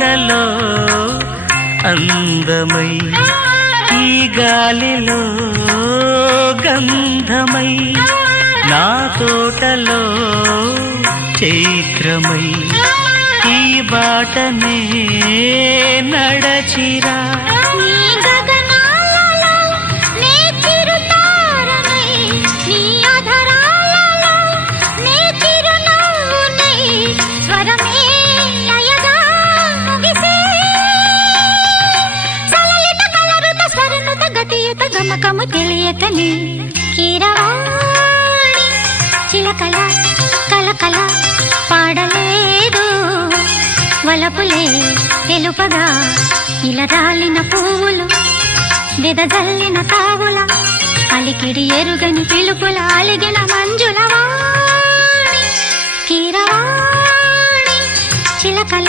పూలలో అందమై ఈ గాలిలో గంధమై నా తోటలో చైత్రమై ఈ బాటనే నడచిరా గమకము తెలియకని కీరవాణి చిలకల కలకల పాడలేదు వలపులే తెలుపగా ఇలా రాలిన పువ్వులు వెదజల్లిన తావుల అలికిడి ఎరుగని పిలుపుల అలిగిన మంజుల వాణి కీరవాణి చిలకల